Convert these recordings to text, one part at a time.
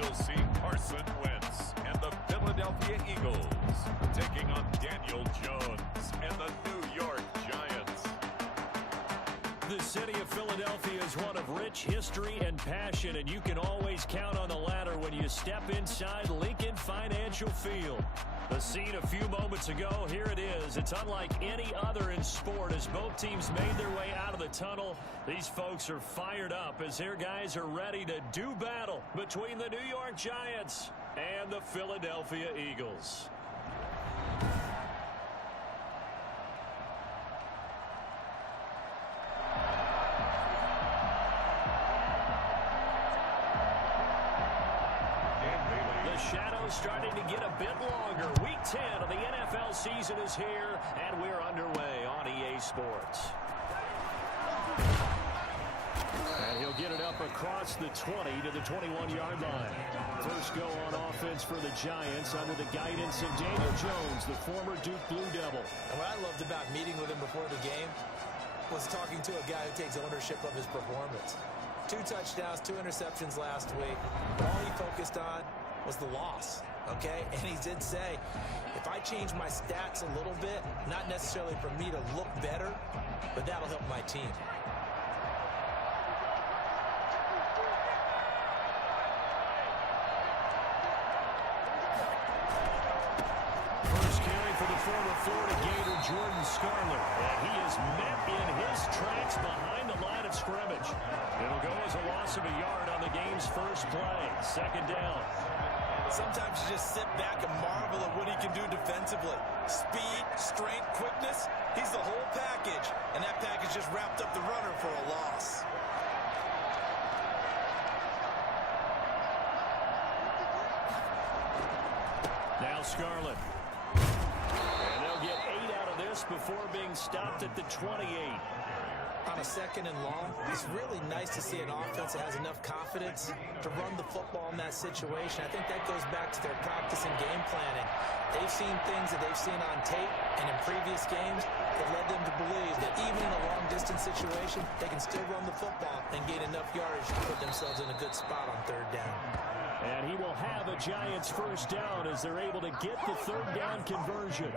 We'll see Carson Wentz and the Philadelphia Eagles taking on Daniel Jones and the New York Giants. The city of Philadelphia is one of rich history and passion, and you can always count on the latter when you step inside Lincoln Financial Field. The scene a few moments ago, here it is. It's unlike any other in sport as both teams made their way out of the tunnel. These folks are fired up as their guys are ready to do battle between the New York Giants and the Philadelphia Eagles. Shadows starting to get a bit longer. Week 10 of the NFL season is here, and we're underway on EA Sports. And he'll get it up across the 20 to the 21-yard line. First go on offense for the Giants under the guidance of Daniel Jones, the former Duke Blue Devil. And what I loved about meeting with him before the game was talking to a guy who takes ownership of his performance. 2 touchdowns, 2 interceptions last week. But all he focused on was the loss, okay? And he did say, if I change my stats a little bit, not necessarily for me to look better, but that'll help my team. First carry for the former Florida Gator, Jordan Scarlett. And he is met in his tracks behind the line of scrimmage. It'll go as a loss of a yard on the game's first play. Second down. Sometimes you just sit back and marvel at what he can do defensively. Speed, strength, quickness, he's the whole package. And that package just wrapped up the runner for a loss. Now Scarlett. And they'll get 8 out of this before being stopped at the 28. On a second and long, it's really nice to see an offense that has enough confidence to run the football in that situation. I think that goes back to their practice and game planning. They've seen things that they've seen on tape and in previous games that led them to believe that even in a long-distance situation, they can still run the football and gain enough yardage to put themselves in a good spot on third down. And he will have a Giants first down as they're able to get the third down conversion.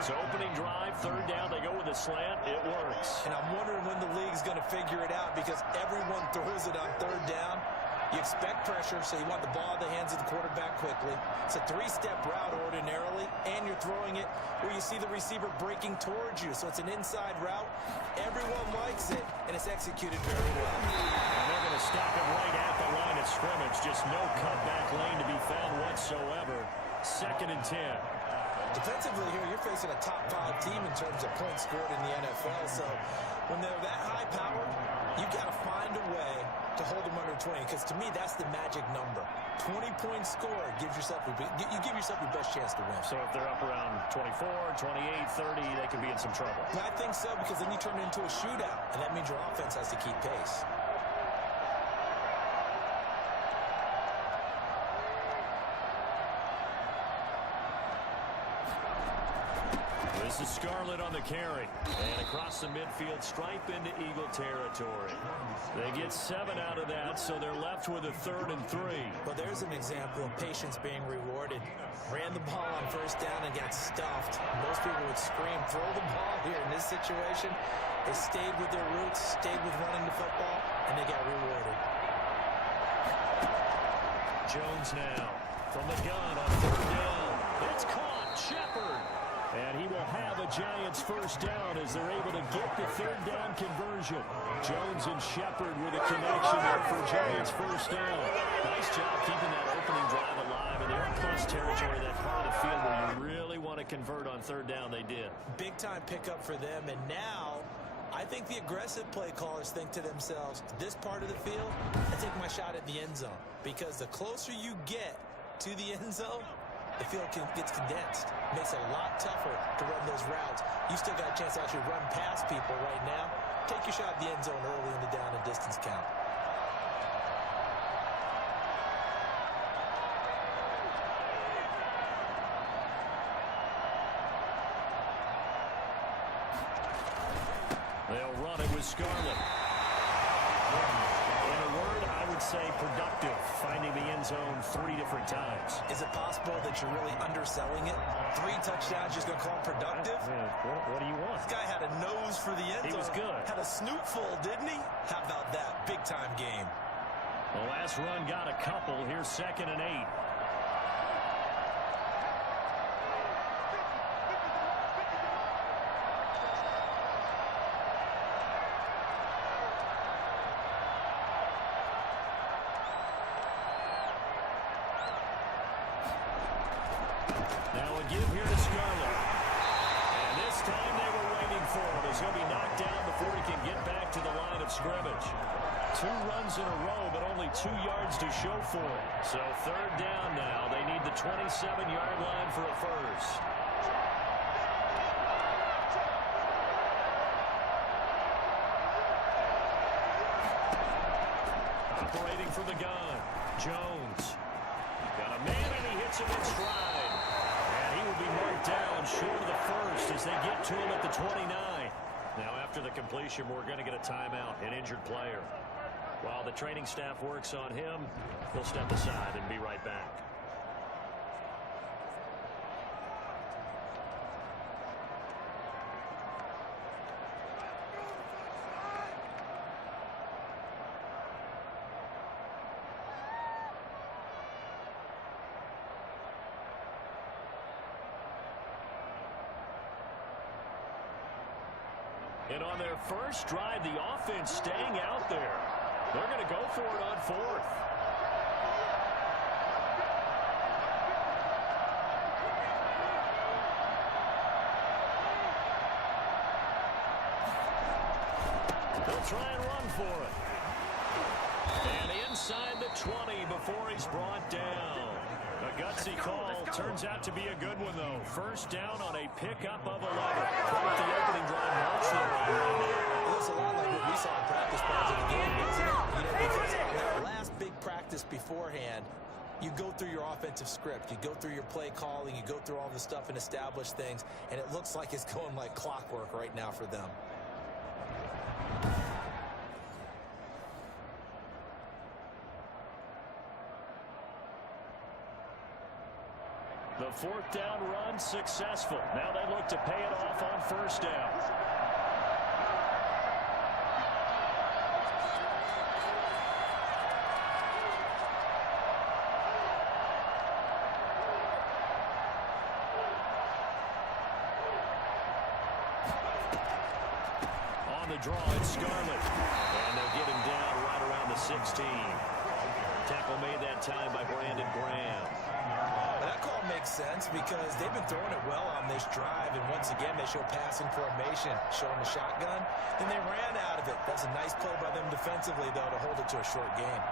So opening drive, third down, they go with a slant. It works. And I'm wondering when the league's going to figure it out because everyone throws it on third down. You expect pressure, so you want the ball in the hands of the quarterback quickly. It's a 3-step route ordinarily, and you're throwing it where you see the receiver breaking towards you. So it's an inside route. Everyone likes it, and it's executed very well. And they're going to stop it right at the line of scrimmage. Just no cutback lane to be found whatsoever. Second and 10. Defensively here, you're facing a top-5 team in terms of points scored in the NFL. So when they're that high-powered, you got to find a way to hold them under 20. Because to me, that's the magic number. 20 points scored gives yourself you give yourself your best chance to win. So if they're up around 24, 28, 30, they could be in some trouble. I think so because then you turn it into a shootout, and that means your offense has to keep pace. This is Scarlett on the carry. And across the midfield stripe into Eagle territory. They get 7 out of that, so they're left with a 3rd and 3. Well, there's an example of patience being rewarded. Ran the ball on first down and got stuffed. Most people would scream, throw the ball here. In this situation, they stayed with their roots, stayed with running the football, and they got rewarded. Jones now from the gun on 3rd down. It's caught. Shepard. And he will have a Giants first down as they're able to get the third down conversion. Jones and Shepard with a connection there for Giants first down. Nice job keeping that opening drive alive. And they're in close territory, that part of the field where you really want to convert on third down. They did. Big time pickup for them. And now I think the aggressive play callers think to themselves, this part of the field, I take my shot at the end zone. Because the closer you get to the end zone, the field gets condensed. Makes it a lot tougher to run those routes. You still got a chance to actually run past people right now. Take your shot at the end zone early in the down and distance count. They'll run it with Scarlett. In a word, I would say productive, finding the end zone 3 different times. Is it possible that you're really underselling it? 3 touchdowns, just going to call him productive? What do you want? This guy had a nose for the end zone. He was good. Had a snoot full, didn't he? How about that? Big-time game. The last run got a couple. Here's 2nd and 8. Now a give here to Scarlett. And this time they were waiting for him. He's going to be knocked down before he can get back to the line of scrimmage. 2 runs in a row, but only 2 yards to show for it. So 3rd down now. They need the 27-yard line for a first. Operating from the gun, Jones. Got a man, and he hits him in stride. And he will be marked down short of the first as they get to him at the 29. Now, after the completion, we're going to get a timeout, an injured player. While the training staff works on him, he'll step aside and be right back. And on their first drive, the offense staying out there. They're going to go for it on 4th. They'll try and run for it. And inside the 20 before he's brought down. A gutsy call. Turns out to be a good one, though. First down on a pickup of 11. Quite the opening drive march they're on right now. It looks a lot like what we saw in practice prior to the game, doesn't it? You know, because that last big practice beforehand, you go through your offensive script. You go through your play calling. You go through all the stuff and establish things. And it looks like it's going like clockwork right now for them. The 4th down run successful. Now they look to pay it off on 1st down. On the draw, it's Scarlett. And they'll get him down right around the 16. Tackle made that time by Brandon Graham. That call makes sense because they've been throwing it well on this drive, and once again they show passing formation, showing the shotgun, and they ran out of it. That's a nice play by them defensively, though, to hold it to a short game.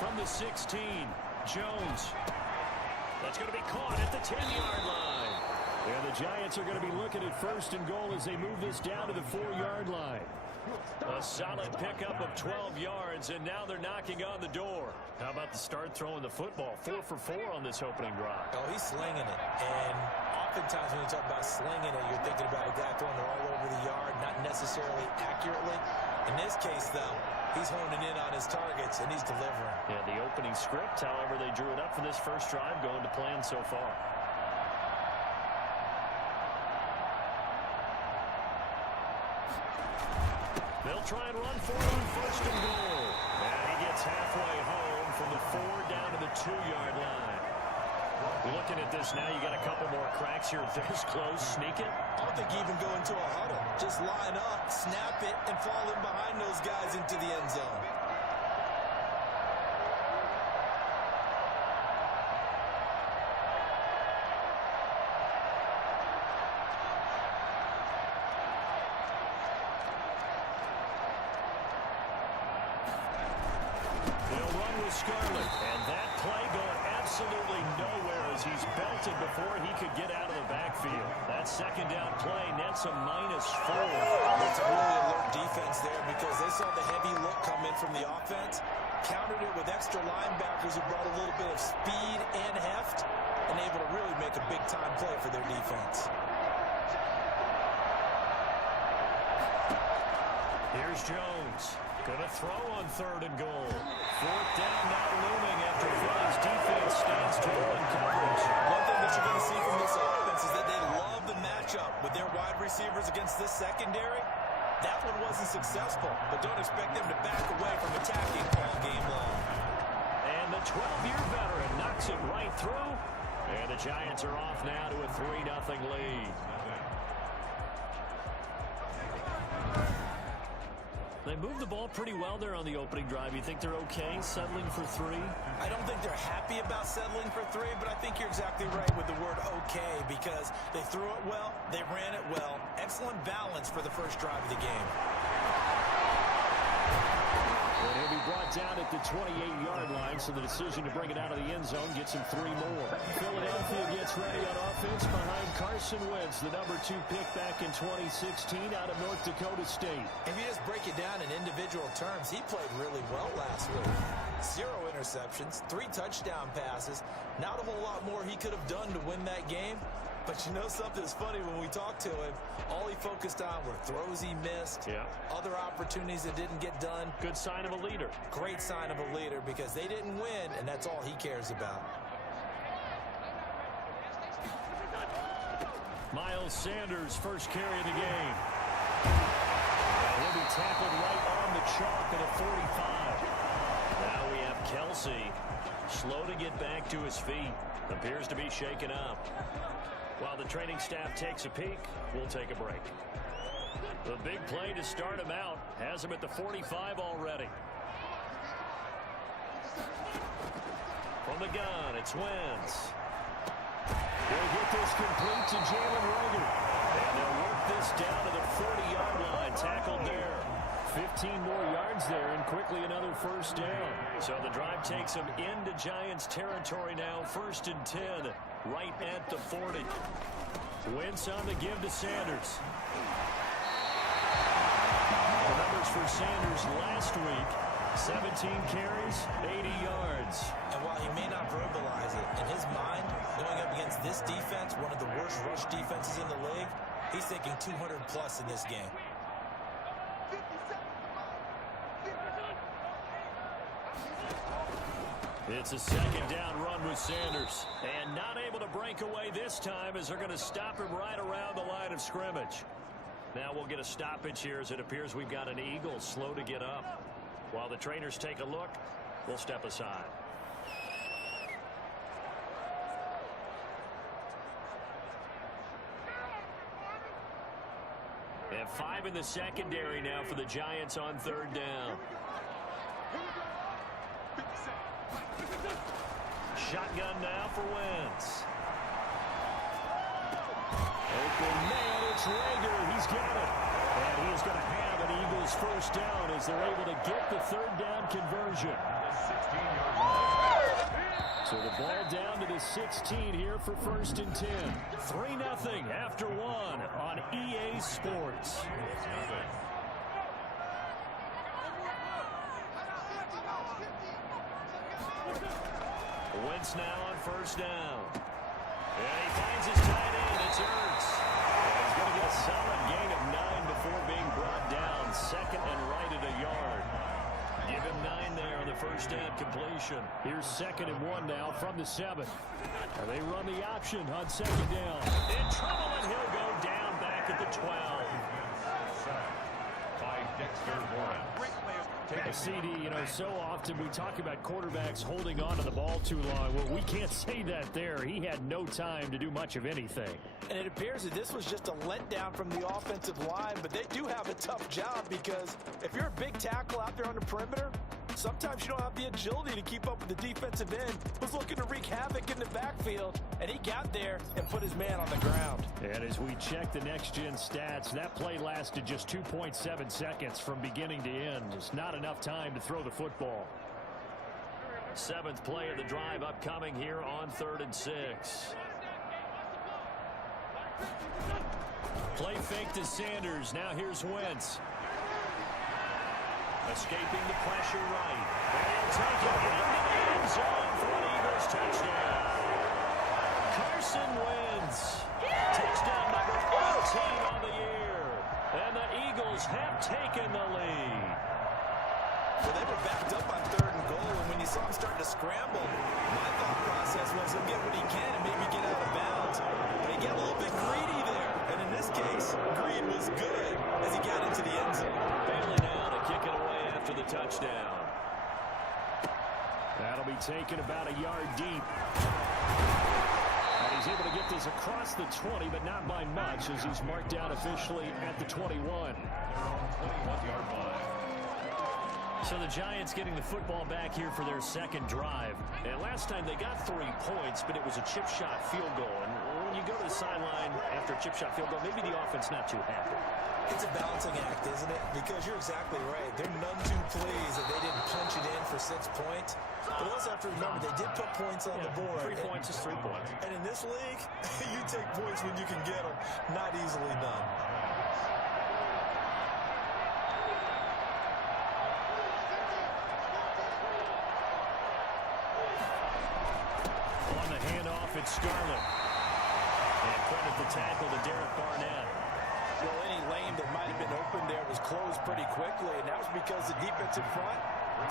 From the 16, Jones. That's going to be caught at the 10-yard line. And the Giants are going to be looking at 1st and goal as they move this down to the 4-yard line. A solid pickup of 12 yards, and now they're knocking on the door. How about the start throwing the football? 4 for 4 on this opening drive. Oh, he's slinging it. And oftentimes when you talk about slinging it, you're thinking about a guy throwing it all over the yard, not necessarily accurately. In this case, though, he's honing in on his targets, and he's delivering. Yeah, the opening script, however, they drew it up for this first drive, going to plan so far. They'll try and run for it on 1st and goal. And he gets halfway home from the 4 down to the 2-yard line. Looking at this now, you got a couple more cracks here. This close, sneak it. I don't think you even go into a huddle. Just line up, snap it, and fall in behind those guys into the end zone. Scarlett, and that play going absolutely nowhere as he's belted before he could get out of the backfield. That 2nd down play nets a -4. It's a really alert defense there because they saw the heavy look come in from the offense, countered it with extra linebackers who brought a little bit of speed and heft, make a big-time play for their defense. Here's Jones. Gonna throw on 3rd and goal. 4th down now looming after Philly's defense stands tall in coverage. One thing that you're going to see from this offense is that they love the matchup with their wide receivers against this secondary. That one wasn't successful, but don't expect them to back away from attacking all game long. And the 12-year veteran knocks it right through. And the Giants are off now to a 3-0 lead. They moved the ball pretty well there on the opening drive. You think they're okay settling for 3? I don't think they're happy about settling for 3, but I think you're exactly right with the word okay because they threw it well, they ran it well. Excellent balance for the first drive of the game. And he'll be brought down at the 28-yard line, so the decision to bring it out of the end zone gets him 3 more. Philadelphia gets ready on offense behind Carson Wentz, the number 2 pick back in 2016 out of North Dakota State. If you just break it down in individual terms, he played really well last week. 0 interceptions, 3 touchdown passes. Not a whole lot more he could have done to win that game. But you know something's funny when we talked to him, all he focused on were throws he missed, other opportunities that didn't get done. Good sign of a leader. Great sign of a leader because they didn't win, and that's all he cares about. Miles Sanders, first carry of the game. And he'll be tackled right on the chalk at a 45. Now we have Kelsey, slow to get back to his feet. Appears to be shaken up. While the training staff takes a peek, we'll take a break. The big play to start him out has him at the 45 already. From the gun, it's Wentz. He'll get this complete to Jalen Reagor. And they'll work this down to the 40-yard line, tackled there. 15 more yards there, and quickly another first down. So the drive takes them into Giants territory now, 1st and 10, right at the 40. Wentz on the give to Sanders. The numbers for Sanders last week, 17 carries, 80 yards. And while he may not verbalize it, in his mind, going up against this defense, one of the worst rush defenses in the league, he's thinking 200 plus in this game. It's a 2nd down run with Sanders. And not able to break away this time as they're going to stop him right around the line of scrimmage. Now we'll get a stoppage here as it appears we've got an Eagle slow to get up. While the trainers take a look, we'll step aside. And 5 in the secondary now for the Giants on 3rd down. Shotgun now for Wentz. Open man, it's Reagor. He's got it. And he is going to have an Eagles first down as they're able to get the 3rd down conversion. So the ball down to the 16 here for 1st and 10. 3-0 after 1 on EA Sports. Wentz now on 1st down. And he finds his tight end. It's Ertz. He's going to get a solid gain of 9 before being brought down. 2nd and right at a yard. Give him 9 there on the first down completion. Here's 2nd and 1 now from the 7. And they run the option on 2nd down. In trouble, and he'll go down back at the 12. By Dexter Warren. CD, you know, so often we talk about quarterbacks holding on to the ball too long. Well, we can't say that there. He had no time to do much of anything. And it appears that this was just a letdown from the offensive line, but they do have a tough job because if you're a big tackle out there on the perimeter, sometimes you don't have the agility to keep up with the defensive end who's looking to wreak havoc in the backfield, and he got there and put his man on the ground. And as we check the next-gen stats, that play lasted just 2.7 seconds from beginning to end. Just not enough time to throw the football. 7th play of the drive upcoming here on 3rd and 6. Play fake to Sanders. Now here's Wentz. Escaping the pressure right. And he'll take it into the end zone for an Eagles touchdown. Carson Wilson wins. Touchdown number 14 on the year. And the Eagles have taken the lead. Well, they were backed up on 3rd and goal, and when you saw him start to scramble, my thought process was he'll get what he can and maybe get out of bounds. But he got a little bit greedy there, and in this case, greed was good as he got into the end zone. Bailey now to kick it away after the touchdown. That'll be taken about a yard deep. And he's able to get this across the 20, but not by much, as he's marked down officially at the 21. 21-yard line. So the Giants getting the football back here for their second drive. And last time they got 3 points, but it was a chip shot field goal. And when you go to the sideline after a chip shot field goal, maybe the offense not too happy. It's a balancing act, isn't it? Because you're exactly right. They're none too pleased that they didn't punch it in for 6 points. But also have to remember, they did put points on the board. 3 points is 3 points. And in this league, you take points when you can get them. Not easily done. On the handoff, it's Scarlett. And credit the tackle to Derek Barnett. Well, any lane that might have been open there was closed pretty quickly, and that was because the defensive front,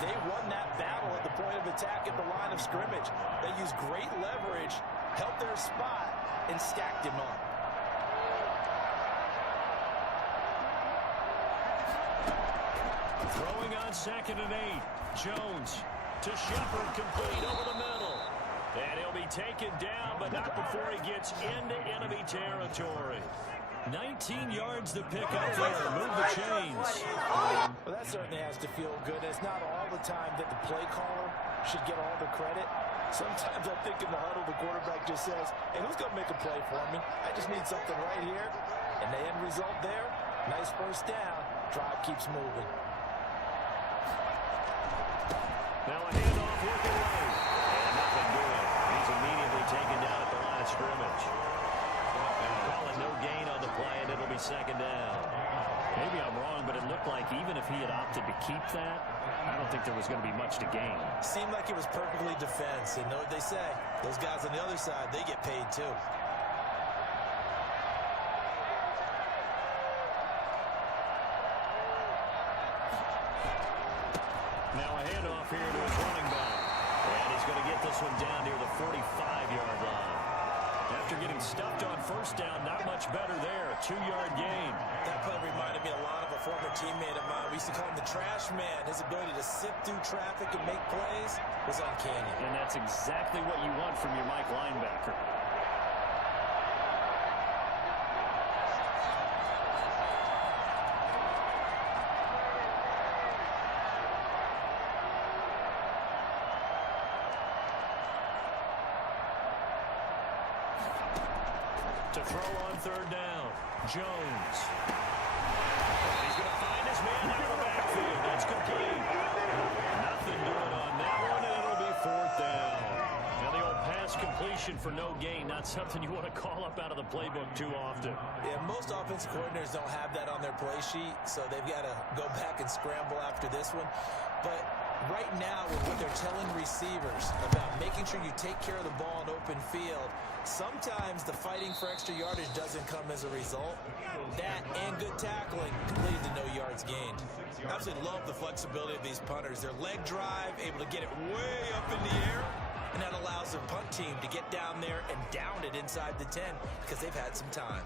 they won that battle at the point of attack at the line of scrimmage. They used great leverage, held their spot, and stacked him up. Throwing on 2nd and 8. Jones to Shepard, complete over the middle. And he'll be taken down, but not before he gets into enemy territory. 19 yards to pick up there. Move the chains. Well, that certainly has to feel good. It's not all the time that the play caller should get all the credit. Sometimes I think in the huddle, the quarterback just says, hey, who's going to make a play for me? I just need something right here. And the end result there, nice first down. Drive keeps moving. Now a handoff working right. And nothing doing. He's immediately taken down at the line of scrimmage. Call it no gain on the play, and it'll be 2nd down. Maybe I'm wrong, but it looked like even if he had opted to keep that, I don't think there was going to be much to gain. Seemed like it was perfectly defense. And know what they say? Those guys on the other side, they get paid too. Now a handoff here to his running back. And he's going to get this one down near the 45-yard line. After getting stuffed on 1st down, not much better there. A 2-yard gain. That play reminded me a lot of a former teammate of mine. We used to call him the trash man. His ability to sift through traffic and make plays was uncanny. And that's exactly what you want from your Mike linebacker. To throw on 3rd down, Jones. He's going to find his man out of the backfield. That's complete. Nothing doing on that one, and it'll be 4th down. Now the old pass completion for no gain, not something you want to call up out of the playbook too often. Yeah, most offensive coordinators don't have that on their play sheet, so they've got to go back and scramble after this one. But right now, with what they're telling receivers about making sure you take care of the ball in open field, sometimes the fighting for extra yardage doesn't come as a result. That and good tackling lead to no yards gained. I absolutely love the flexibility of these punters. Their leg drive, able to get it way up in the air, and that allows their punt team to get down there and down it inside the 10 because they've had some time.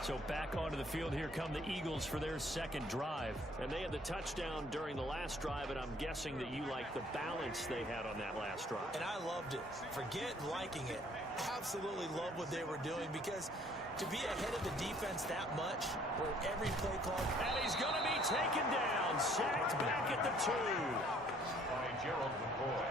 So back onto the field, here come the Eagles for their 2nd drive. And they had the touchdown during the last drive, and I'm guessing that you like the balance they had on that last drive. And I loved it. Forget liking it. Absolutely love what they were doing, because to be ahead of the defense that much, where every play call... And he's going to be taken down, sacked back at the 2. By Gerald McCoy.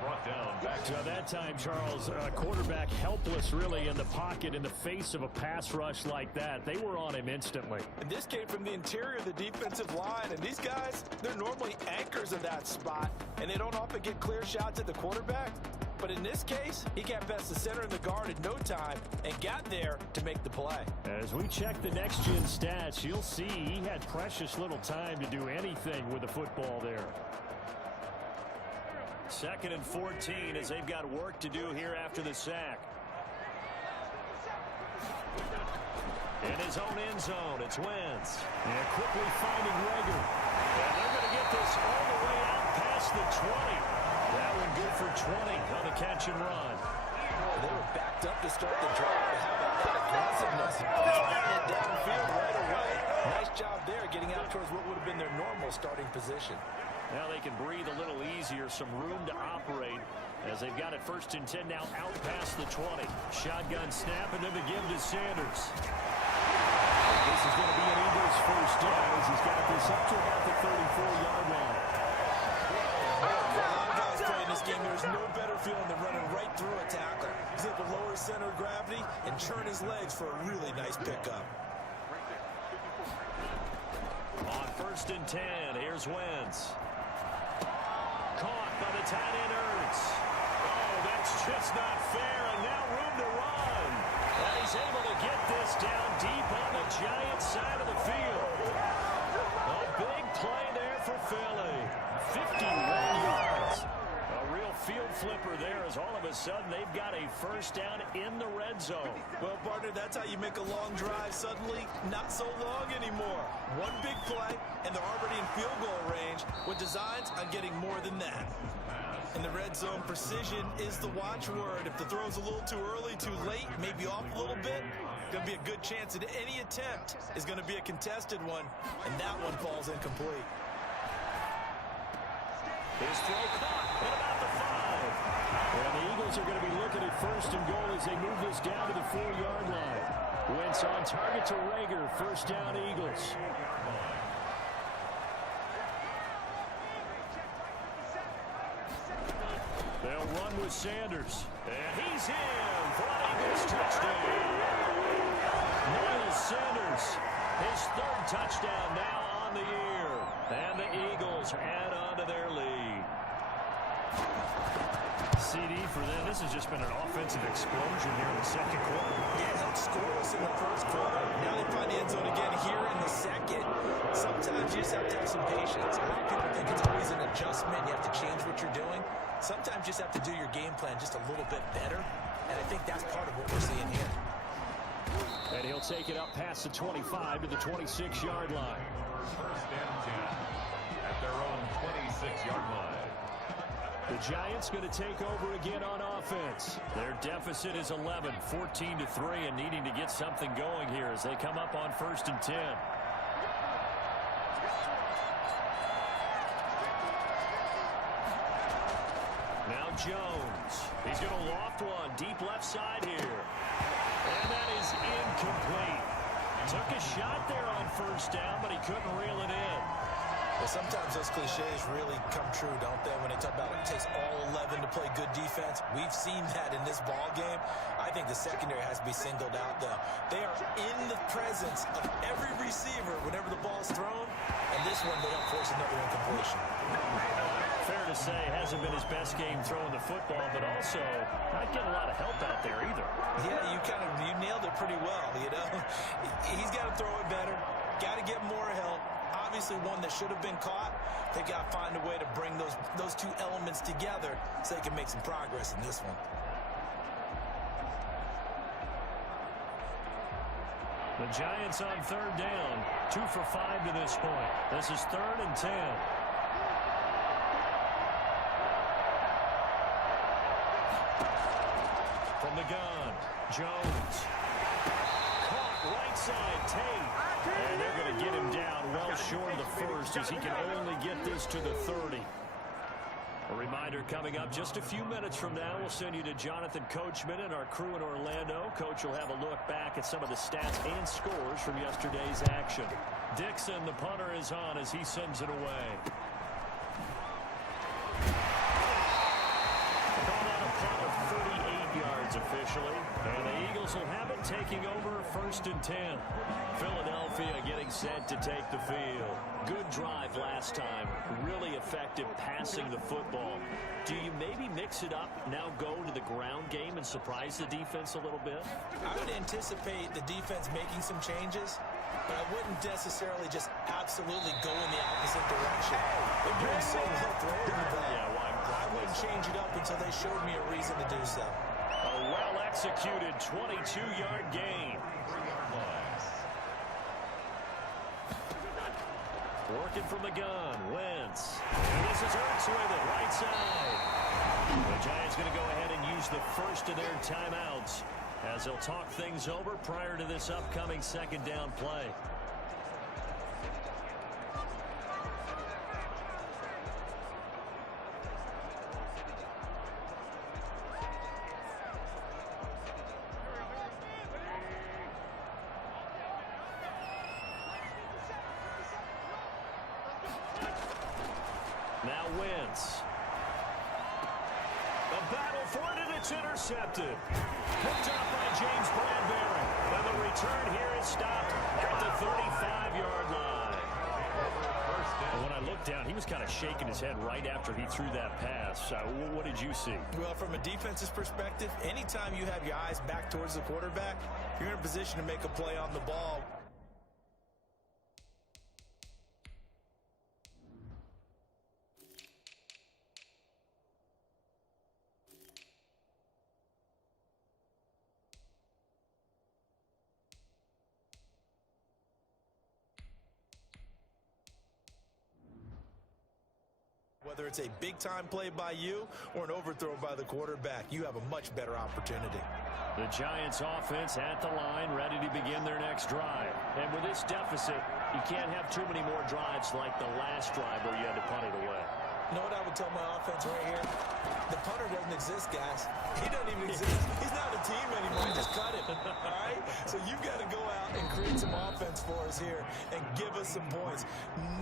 Brought down back. So that time, Charles, quarterback helpless really in the pocket in the face of a pass rush like that. They were on him instantly. And this came from the interior of the defensive line. And these guys, they're normally anchors of that spot, and they don't often get clear shots at the quarterback. But in this case, he got past the center of the guard in no time and got there to make the play. As we check the next-gen stats, you'll see he had precious little time to do anything with the football there. 2nd and 14 as they've got work to do here after the sack. In his own end zone, it's Wentz. And quickly finding Rager. And they're going to get this all the way out past the 20. That one good for 20 on the catch and run. They were backed up to start the drive, but how about that aggressiveness? Flattening it downfield right away. Nice job there getting out towards what would have been their normal starting position. Now they can breathe a little easier, some room to operate as they've got it 1st and 10 now out past the 20. Shotgun snap and then the give to Sanders. This is going to be an Eagles first down as he's got this up to about the 34-yard line. Guys playing this game, there's no better feeling than running right through a tackle. He's able to lower his center of gravity and churn his legs for a really nice pickup. On 1st and 10, here's Wentz. Caught by the tight end Ertz. Oh, that's just not fair, and now room to run. And he's able to get this down deep on the Giants side of the field. A big play there for Philly. 51 yards. A real field flipper there as all of a sudden they've got a first down in the red zone. Well, partner, that's how you make a long drive suddenly not so long anymore. One big play, and they're already in field goal range with designs on getting more than that. In the red zone, precision is the watchword. If the throw's a little too early, too late, maybe off a little bit, going to be a good chance that any attempt is going to be a contested one, and that one falls incomplete. His throw caught at about the 5. And the Eagles are going to be looking at 1st and goal as they move this down to the 4-yard line. Wentz on target to Rager. 1st down, Eagles. They'll run with Sanders. And he's in for an Eagles touchdown. Miles Sanders, his 3rd touchdown now on the year. And the Eagles add on to their lead. CD for them. This has just been an offensive explosion here in the 2nd quarter. Yeah, helped scoreless in the 1st quarter. Now they find the end zone again here in the 2nd. Sometimes you just have to have some patience. A lot of people think it's always an adjustment. You have to change what you're doing. Sometimes you just have to do your game plan just a little bit better. And I think that's part of what we're seeing here. And he'll take it up past the 25 to the 26-yard line. 1st and 10 at their own 26-yard line. The Giants going to take over again on offense. Their deficit is 11, 14-3, and needing to get something going here as they come up on 1st and 10. Now Jones. He's going to loft one deep left side here. And that is incomplete. Took a shot there on 1st down, but he couldn't reel it in. Well, sometimes those cliches really come true, don't they? When they talk about it takes all 11 to play good defense. We've seen that in this ball game. I think the secondary has to be singled out, though. They are in the presence of every receiver whenever the ball's thrown. And this one, they don't force another incompletion. Fair to say, hasn't been his best game throwing the football, but also not getting a lot of help out there either. Yeah, you nailed it pretty well, you know. He's got to throw it better. Got to get more help. Obviously one that should have been caught. They got to find a way to bring those two elements together so they can make some progress in this one. The Giants on 3rd down, 2 for 5 to this point. This is 3rd and 10. From the gun, Jones. Caught right side, Tate. And they're going to get him down well short of the 1st as he can only get this to the 30. A reminder coming up just a few minutes from now. We'll send you to Jonathan Coachman and our crew in Orlando. Coach will have a look back at some of the stats and scores from yesterday's action. Dixon, the punter, is on as he sends it away. Called out a punt of 38 yards officially. And the Eagles will have it taking over 1st and 10. Philadelphia getting set to take the field. Good drive last time. Really effective passing the football. Do you maybe mix it up, now go to the ground game and surprise the defense a little bit? I would anticipate the defense making some changes, but I wouldn't necessarily just absolutely go in the opposite direction. They're doing so well throwing the ball. I wouldn't change it up until they showed me a reason to do so. A executed, 22-yard gain. Working from the gun, Wentz. And this is Ertz with it, right side. The Giants going to go ahead and use the first of their timeouts as they'll talk things over prior to this upcoming second down play. Now Wentz. A battle for it, and it's intercepted. Picked up by James Bradbury. And the return here is stopped at the 35-yard line. And when I looked down, he was kind of shaking his head right after he threw that pass. What did you see? Well, from a defense's perspective, anytime you have your eyes back towards the quarterback, you're in a position to make a play on the ball. Whether it's a big-time play by you or an overthrow by the quarterback, you have a much better opportunity. The Giants offense at the line, ready to begin their next drive. And with this deficit, you can't have too many more drives like the last drive where you had to punt it away. You know what I would tell my offense right here? The punter doesn't exist, guys. He doesn't even exist. He's not a team anymore. Just cut him. All right? So you've got to go out and create some offense for us here and give us some points.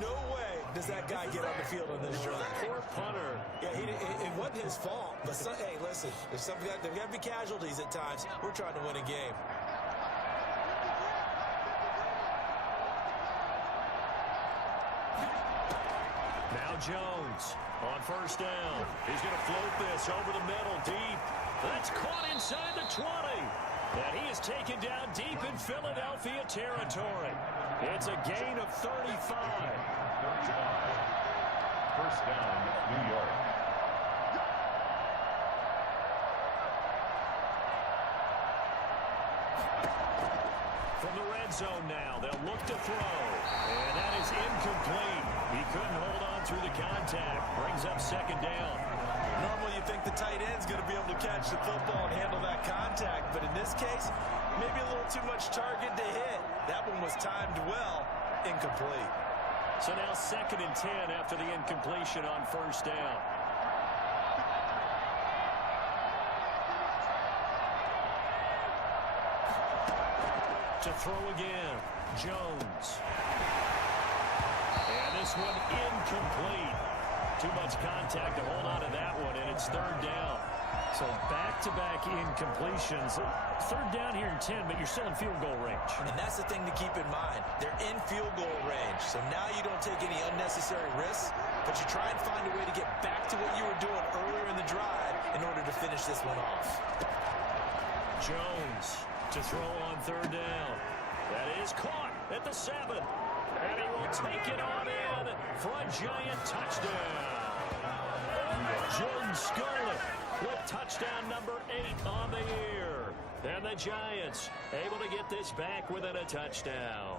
No way does that guy get on the field on this drive. Poor punter. Yeah, it wasn't his fault. But hey, listen, there's got to be casualties at times. We're trying to win a game. Now Jones on first down. He's going to float this over the middle deep. That's caught inside the 20. And he is taken down deep in Philadelphia territory. It's a gain of 35. First down, New York. From the red zone now, they'll look to throw. And that is incomplete. He couldn't hold on through the contact. Brings up second down. Normally you think the tight end's going to be able to catch the football and handle that contact. But in this case, maybe a little too much target to hit. That one was timed well. Incomplete. So now 2nd and 10 after the incompletion on first down. To throw again, Jones. And this one incomplete. Too much contact to hold on to that one, and it's third down. So back-to-back incompletions. Third down here in 10, but you're still in field goal range. And that's the thing to keep in mind. They're in field goal range. So now you don't take any unnecessary risks, but you try and find a way to get back to what you were doing earlier in the drive in order to finish this one off. Jones to throw on third down. That is caught at the 7. And he will take it on in for a Giant touchdown. Jordan Scarlett with touchdown number 8 on the year. And the Giants able to get this back within a touchdown.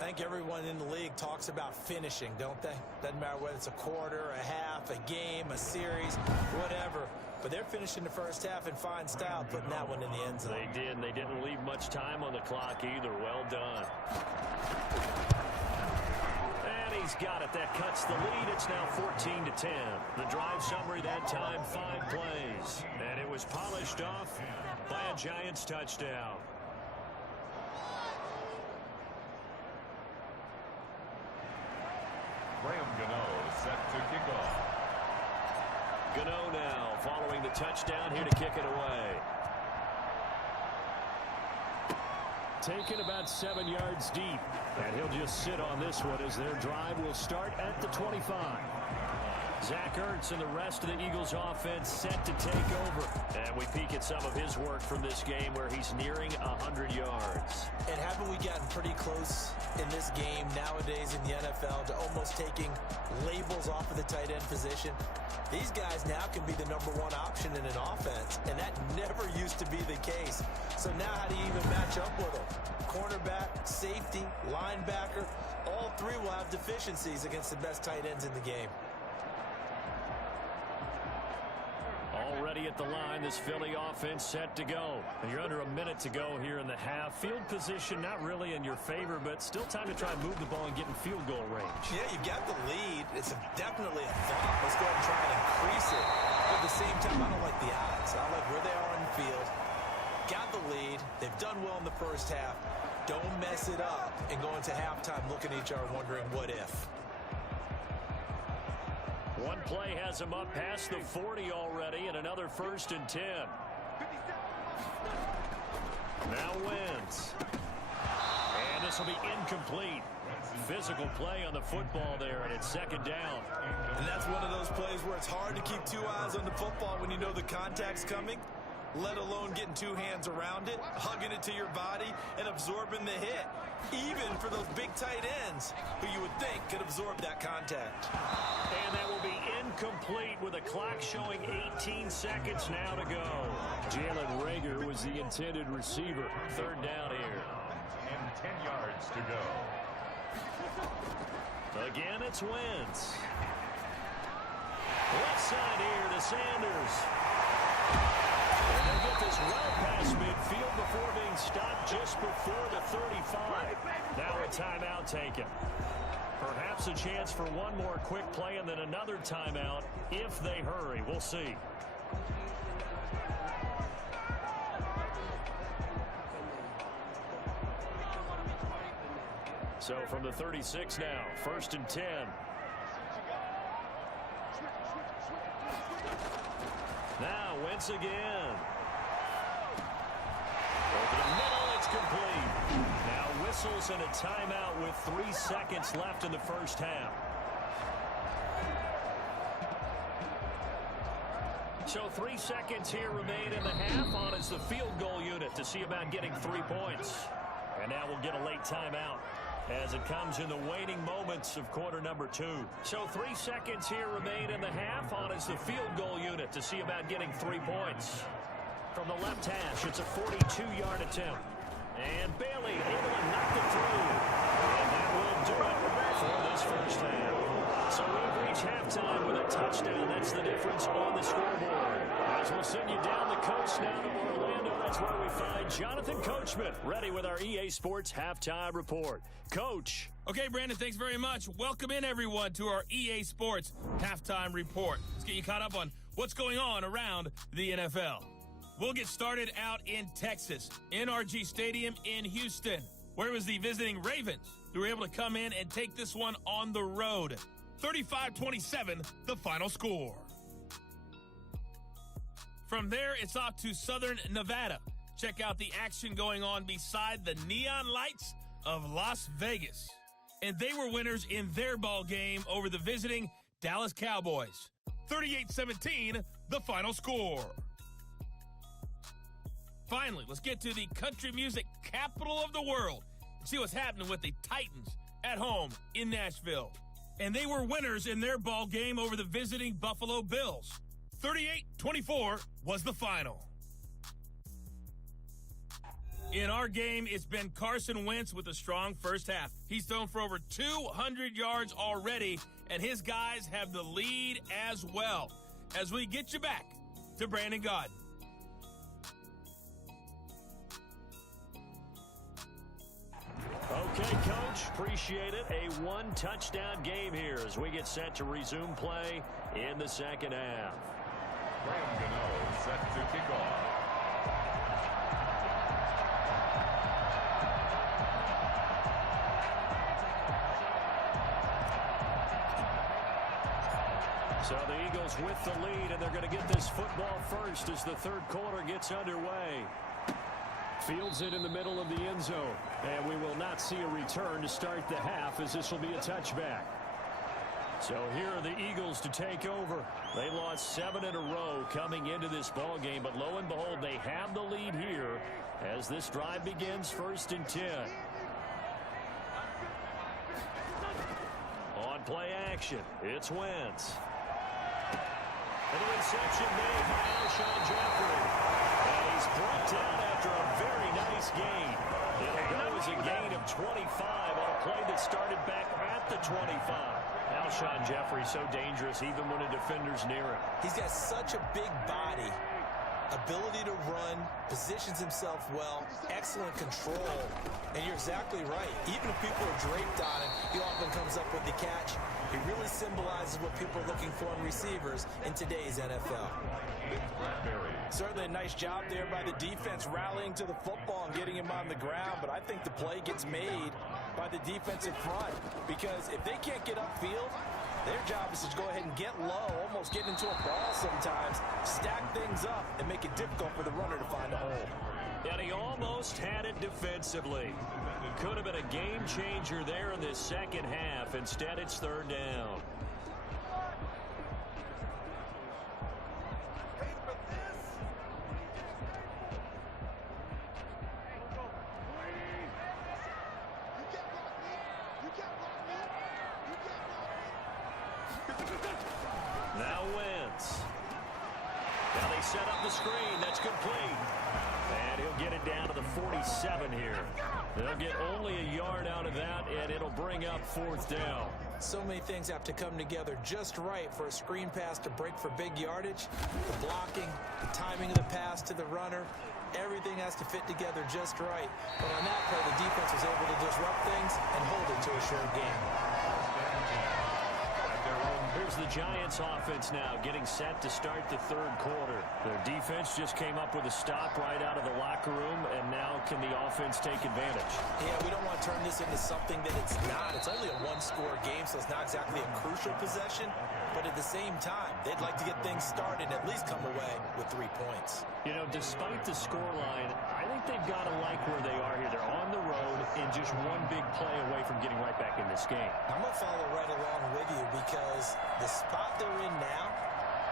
I think everyone in the league talks about finishing, don't they? Doesn't matter whether it's a quarter, a half, a game, a series, whatever. But they're finishing the first half in fine style, putting that one in the end zone. They did, and they didn't leave much time on the clock either. Well done. And he's got it. That cuts the lead. It's now 14-10. The drive summary that time, 5 plays. And it was polished off by a Giants touchdown. Graham Gano set to kick off. Gano now following the touchdown here to kick it away. Taken about 7 yards deep. And he'll just sit on this one as their drive will start at the 25. Zach Ertz and the rest of the Eagles offense set to take over. And we peek at some of his work from this game where he's nearing 100 yards. And haven't we gotten pretty close in this game nowadays in the NFL to almost taking labels off of the tight end position? These guys now can be the #1 option in an offense, and that never used used to be the case. So now how do you even match up with them? Cornerback, safety, linebacker, all three will have deficiencies against the best tight ends in the game. Already at the line, this Philly offense set to go. And you're under a minute to go here in the half. Field position not really in your favor, but still time to try and move the ball and get in field goal range. Yeah, you've got the lead. It's definitely a thought. Let's go ahead and try and increase it. But at the same time, I don't like the odds. I like where they are on the field. Got the lead. They've done well in the first half. Don't mess it up and go into halftime looking at each other wondering what if. One play has him up past the 40 already, and another 1st and 10. Now Wentz. And this will be incomplete. Physical play on the football there, and it's 2nd down. And that's one of those plays where it's hard to keep two eyes on the football when you know the contact's coming, let alone getting two hands around it, hugging it to your body, and absorbing the hit. Even for those big tight ends who you would think could absorb that contact. And that will be incomplete with a clock showing 18 seconds now to go. Jalen Reagor was the intended receiver. 3rd down here. And 10 yards to go. Again, it's Wentz. Left side here to Sanders. And they get this well past midfield before being stopped just before the 35. Now a timeout taken. Perhaps a chance for one more quick play and then another timeout if they hurry. We'll see. So from the 36 now, 1st and 10. Now Wentz again. Over the middle, it's complete. Now whistles and a timeout with 3 seconds left in the first half. So 3 seconds here remain in the half. On is the field goal unit to see about getting 3 points. And now we'll get a late timeout as it comes in the waning moments of quarter number 2. So 3 seconds here remain in the half. On is the field goal unit to see about getting 3 points. From the left hash, it's a 42-yard attempt. And Bailey able to knock it through. And that will do it for this first half. So we've reached halftime with a touchdown. That's the difference on the scoreboard. As we'll send you down the coast now to Orlando, that's where we find Jonathan Coachman, ready with our EA Sports Halftime Report. Coach. Okay, Brandon, thanks very much. Welcome in, everyone, to our EA Sports Halftime Report. Let's get you caught up on what's going on around the NFL. We'll get started out in Texas, NRG Stadium in Houston, where it was the visiting Ravens who were able to come in and take this one on the road. 35-27, the final score. From there, it's off to Southern Nevada. Check out the action going on beside the neon lights of Las Vegas. And they were winners in their ball game over the visiting Dallas Cowboys. 38-17, the final score. Finally, let's get to the country music capital of the world and see what's happening with the Titans at home in Nashville. And they were winners in their ball game over the visiting Buffalo Bills. 38-24 was the final. In our game, it's been Carson Wentz with a strong first half. He's thrown for over 200 yards already, and his guys have the lead as well. As we get you back to Brandon Gaudin. Okay, Coach, appreciate it. A one-touchdown game here as we get set to resume play in the second half. Graham Gano set to kick off. So the Eagles with the lead, and they're going to get this football first as the third quarter gets underway. Fields it in the middle of the end zone, and we will not see a return to start the half as this will be a touchback. So here are the Eagles to take over. They lost 7 in a row coming into this ball game, but lo and behold, they have the lead here as this drive begins 1st and 10. On play action, it's Wentz. And the reception made by Alshon Jeffrey. And he's 25 on a play that started back at the 25. Alshon Jeffrey so dangerous even when a defender's near him. He's got such a big body, ability to run, positions himself well, excellent control. And you're exactly right. Even if people are draped on him, he often comes up with the catch. He really symbolizes what people are looking for in receivers in today's NFL. Certainly a nice job there by the defense rallying to the football and getting him on the ground, but I think the play gets made by the defensive front because if they can't get upfield, their job is to go ahead and get low, almost get into a ball sometimes, stack things up, and make it difficult for the runner to find a hole. And he almost had it defensively. Could have been a game changer there in this second half. Instead, it's third down. Now Wentz. Now they set up the screen. That's complete. And he'll get it down to the 47 here. They'll get only a yard out of that, and it'll bring up fourth down. So many things have to come together just right for a screen pass to break for big yardage. The blocking, the timing of the pass to the runner, everything has to fit together just right. But on that play, the defense was able to disrupt things and hold it to a short game. Here's the Giants offense now getting set to start the third quarter. Their defense just came up with a stop right out of the locker room, and now can the offense take advantage? Yeah, we don't want to turn this into something that it's not. It's only a one-score game, so it's not exactly a crucial possession. But at the same time, they'd like to get things started and at least come away with 3 points. You know, despite the scoreline, I think they've got to like where they are here. They're on the road and just one big play away from getting right back in this game. I'm going to follow right along with you because the spot they're in now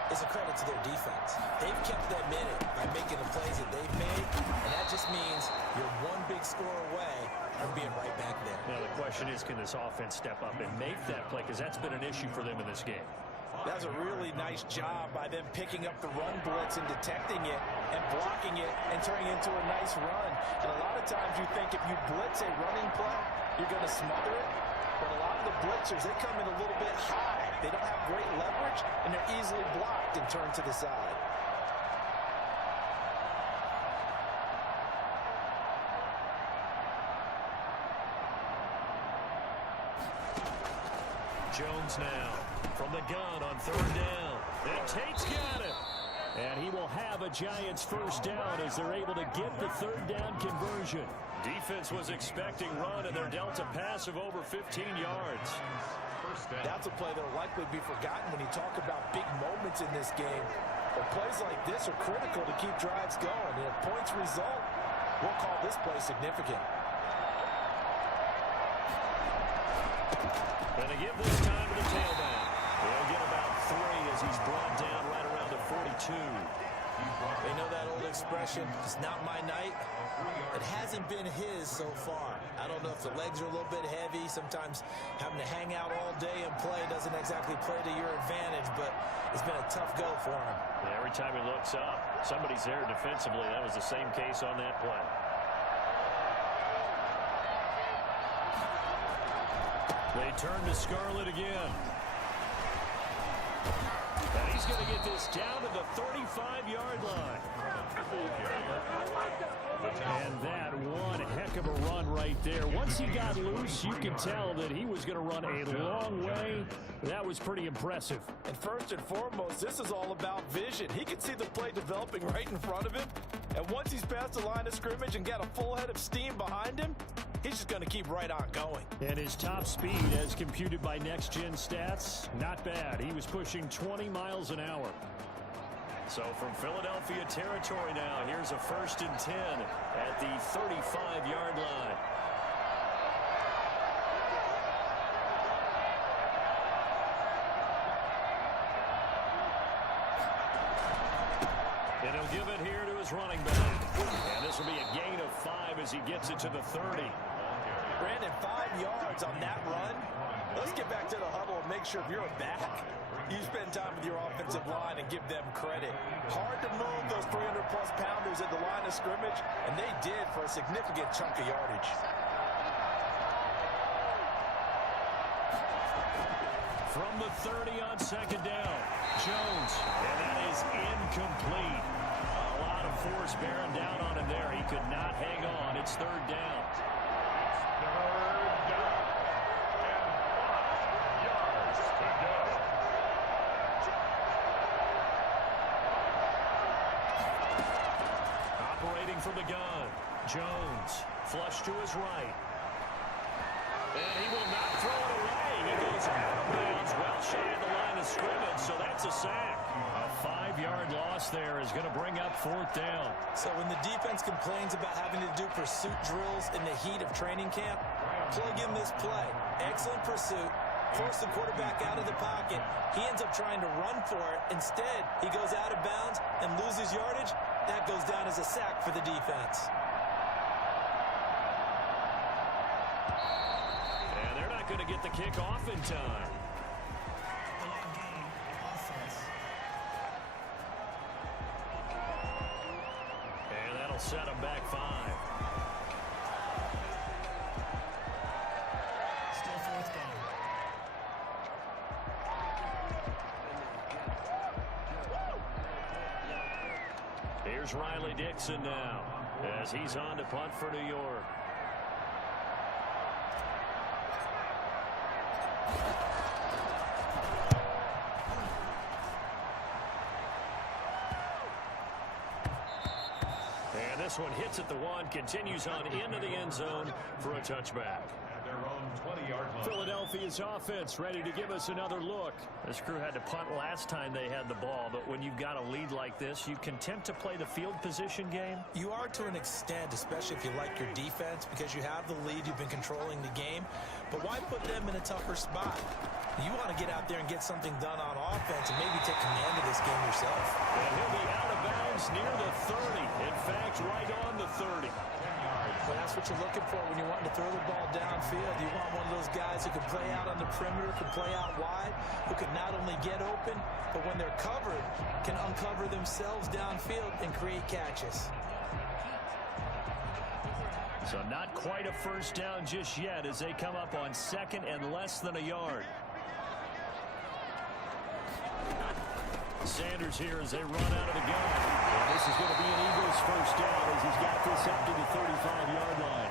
is a credit to their defense. They've kept them in it by making the plays that they've made, and that just means you're one big score away from being right back there. Now, the question is, can this offense step up and make that play? Because that's been an issue for them in this game. That was a really nice job by them picking up the run blitz and detecting it and blocking it and turning it into a nice run. And a lot of times you think if you blitz a running play, you're going to smother it. But a lot of the blitzers, they come in a little bit high. They don't have great leverage, and they're easily blocked and turned to the side. Jones now from the gun on third down. And Tate's got it. And he will have a Giants first down as they're able to get the third down conversion. Defense was expecting run, and they're dealt a pass of over 15 yards. That's a play that will likely be forgotten when you talk about big moments in this game. But plays like this are critical to keep drives going. And if points result, we'll call this play significant. And they give this time to the tailback. They'll get about 3 as he's brought down right around the 42. They know that old expression, it's not my night. It hasn't been his so far. I don't know if the legs are a little bit heavy. Sometimes having to hang out all day and play doesn't exactly play to your advantage, but it's been a tough go for him. Yeah, every time he looks up, somebody's there defensively. That was the same case on that play. They turn to Scarlett again. And he's going to get this down to the 35-yard line. And that one heck of a run right there. Once he got loose, you could tell that he was going to run a long way. That was pretty impressive. And first and foremost, this is all about vision. He can see the play developing right in front of him. And once he's past the line of scrimmage and got a full head of steam behind him, he's just going to keep right on going. And his top speed, as computed by Next Gen Stats, not bad. He was pushing 20 miles an hour. So from Philadelphia territory now, here's a 1st and 10 at the 35-yard line. And he'll give it here to his running back. And this will be a gain of 5 as he gets it to the 30. Brandon, 5 yards on that run. Let's get back to the huddle and make sure if you're a back, you spend time with your offensive line and give them credit. Hard to move those 300-plus pounders at the line of scrimmage, and they did for a significant chunk of yardage. from the 30 on second down. Jones, and that is incomplete. A lot of force bearing down on him there. He could not hang on. It's third down. Third down. And 5 yards to go. Operating from the gun. Jones, flush to his right. And he will not throw it away. He goes out of bounds, well shy of the line of scrimmage, so that's a sack. A 5-yard loss there is going to bring up fourth down. So when the defense complains about having to do pursuit drills in the heat of training camp, plug in this play. Excellent pursuit. Force the quarterback out of the pocket. He ends up trying to run for it. Instead, he goes out of bounds and loses yardage. That goes down as a sack for the defense. And they're not going to get the kick off in time. And that'll set them back 5. Still fourth down. Here's Riley Dixon now as he's on to punt for New York. And this one hits at the 1, continues on into the end zone for a touchback. Their own 20-yard line. Philadelphia's offense ready to give us another look. This crew had to punt last time they had the ball, but when you've got a lead like this, you can tempt to play the field position game. You are to an extent, especially if you like your defense, because you have the lead, you've been controlling the game. But why put them in a tougher spot? You want to get out there and get something done on offense and maybe take command of this game yourself. And he'll be out of bounds near the 30. In fact, right on the 30. Well, that's what you're looking for when you're wanting to throw the ball downfield. You want one of those guys who can play out on the perimeter, can play out wide, who can not only get open, but when they're covered, can uncover themselves downfield and create catches. So not quite a first down just yet as they come up on second and less than a yard. Sanders here as they run out of the gun. And this is going to be an Eagles first down as he's got this up to the 35-yard line.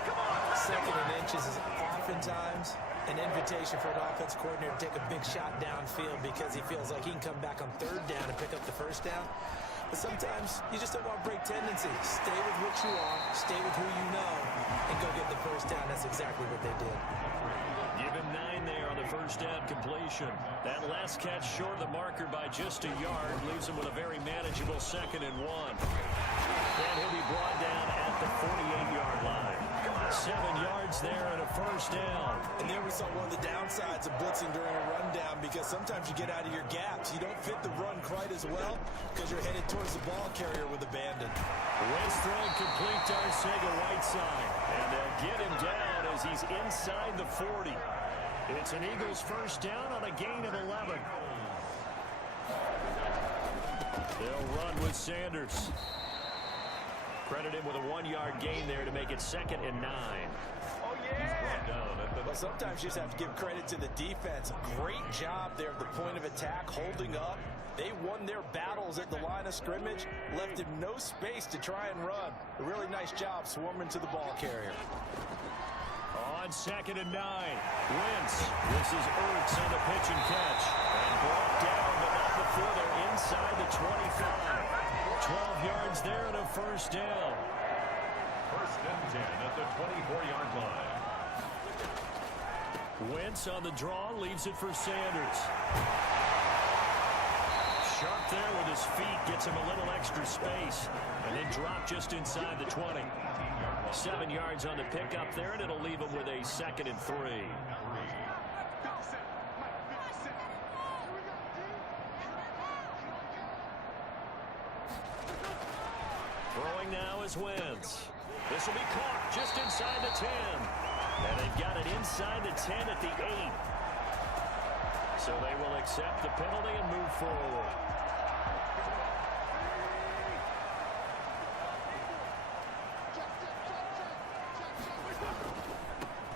Second and inches is oftentimes an invitation for an offense coordinator to take a big shot downfield because he feels like he can come back on third down and pick up the first down. But sometimes you just don't want to break tendencies. Stay with what you are, stay with who you know, and go get the first down. That's exactly what they did. Give him 9 there on the first down completion. That last catch short of the marker by just a yard leaves him with a very manageable 2nd and 1. And he'll be brought down at the 48-yard line. 7 yards there and a first down. And there we saw one of the downsides of blitzing during a rundown because sometimes you get out of your gaps. You don't fit the run quite as well because you're headed towards the ball carrier with abandon. Wentz throwing complete to Arcega-Whiteside. And they'll get him down as he's inside the 40. It's an Eagles first down on a gain of 11. They'll run with Sanders. Credit him with a 1-yard gain there to make it 2nd and 9. Oh, yeah! Well, sometimes you just have to give credit to the defense. Great job there at the point of attack, holding up. They won their battles at the line of scrimmage, left him no space to try and run. A really nice job swarming to the ball carrier. On 2nd and 9, Wentz. This is Ertz on the pitch and catch. And brought down, but not before they're inside the 25. 12 yards there and a first down. First and 10 at the 24-yard line. Wentz on the draw, leaves it for Sanders. Sharp there with his feet, gets him a little extra space, and then drop just inside the 20. 7 yards on the pickup there, and it'll leave him with a 2nd and 3. Throwing now is Wentz. This will be caught just inside the 10. And they've got it inside the 10 at the 8. So they will accept the penalty and move forward.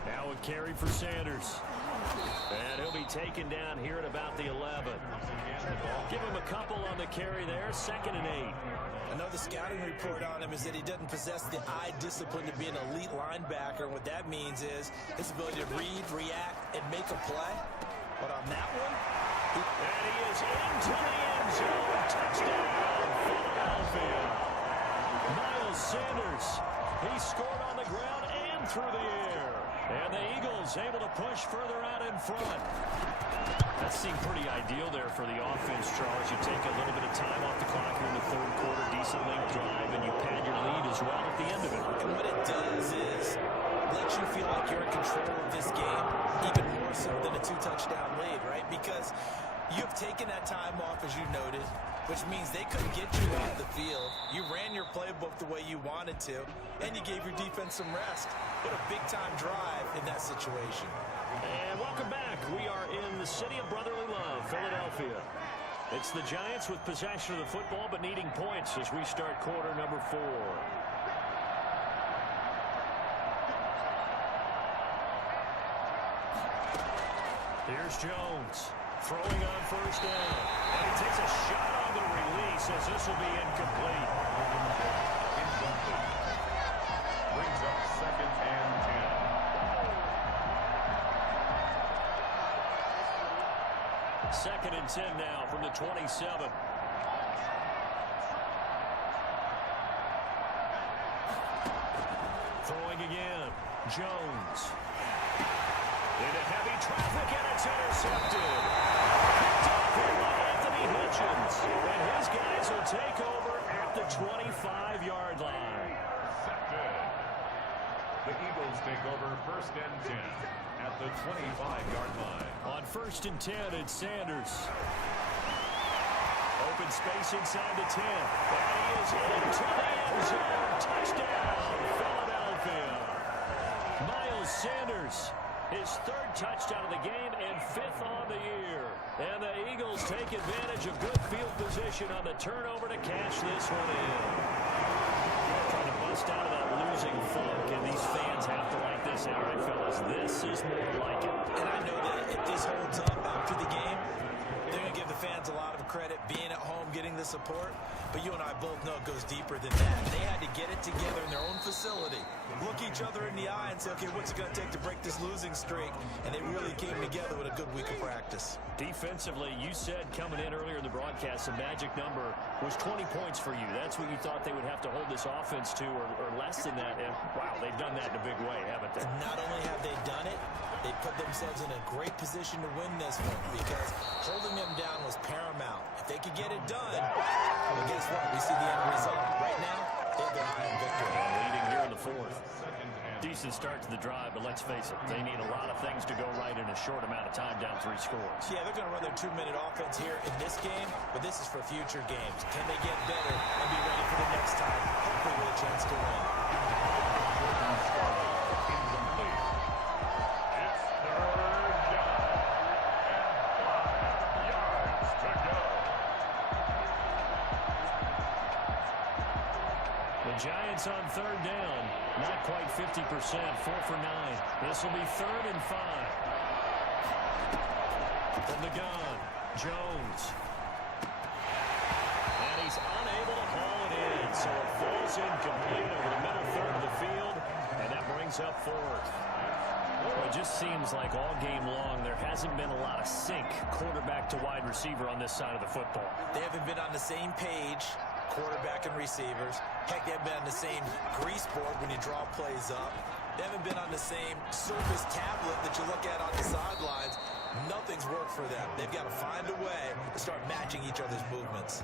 Now a carry for Sanders. And he'll be taken down here at about the 11. Give him a couple on the carry there, 2nd and 8. Another scouting report on him is that he doesn't possess the eye discipline to be an elite linebacker. And what that means is his ability to read, react, and make a play. But on that one, and he is into the end zone. Touchdown, Philadelphia. Miles Sanders, he scored on the ground and through the air. And the Eagles able to push further out in front. That seemed pretty ideal there for the offense, Charles. You take a little bit of time off the clock here in the 3rd quarter, decent length drive, and you pad your lead as well at the end of it. And what it does is let you feel like you're in control of this game, even more so than a 2-touchdown lead, right? Because you've taken that time off, as you noted, which means they couldn't get you off the field. You ran your playbook the way you wanted to, and you gave your defense some rest. What a big-time drive in that situation. And welcome back. We are in the city of brotherly love, Philadelphia. It's the Giants with possession of the football but needing points as we start quarter number 4. Here's Jones throwing on 1st down. And he takes a shot on the release as this will be incomplete. Brings up 2nd and 10. 2nd and 10 now from the 27. Throwing again. Jones. Into heavy traffic, and it's intercepted. Picked up here by Anthony Hitchens. And his guys will take over at the 25-yard line. The Eagles take over 1st and 10 at the 25-yard line. On 1st and 10, it's Sanders. Open space inside the 10. And he is into the end zone. Touchdown, Philadelphia. Miles Sanders, his 3rd touchdown of the game and 5th on the year. And the Eagles take advantage of good field position on the turnover to cash this one in. Trying to bust out of that losing funk, and these fans have to like this. All right, fellas, this is more like it. And I know that if this holds up after the game, they're going to give the fans a lot of credit being at home, getting the support. But you and I both know it goes deeper than that. They had to get it together in their own facility, look each other in the eye and say, okay, what's it going to take to break this losing streak? And they really came together with a good week of practice. Defensively, you said coming in earlier in the broadcast, the magic number was 20 points for you. That's what you thought they would have to hold this offense to, or less than that. And wow, they've done that in a big way, haven't they? Not only have they done it, they put themselves in a great position to win this one because holding them down was paramount. If they could get it done, well, guess what? We see the end result. Right now, they've got high victory. Leading here in the 4th. Decent start to the drive, but let's face it, they need a lot of things to go right in a short amount of time down 3 scores. Yeah, they're going to run their 2-minute offense here in this game, but this is for future games. Can they get better and be ready for the next time? Hopefully with a chance to win. Giants on 3rd down. Not quite 50%. 4 for 9. This will be 3rd and 5. From the gun, Jones. And he's unable to haul it in. So it falls incomplete over the middle 3rd of the field. And that brings up 4th. Well, it just seems like all game long there hasn't been a lot of sync quarterback to wide receiver on this side of the football. They haven't been on the same page, quarterback and receivers. Heck, they haven't been on the same grease board when you draw plays up. They haven't been on the same Surface tablet that you look at on the sidelines. Nothing's worked for them. They've got to find a way to start matching each other's movements.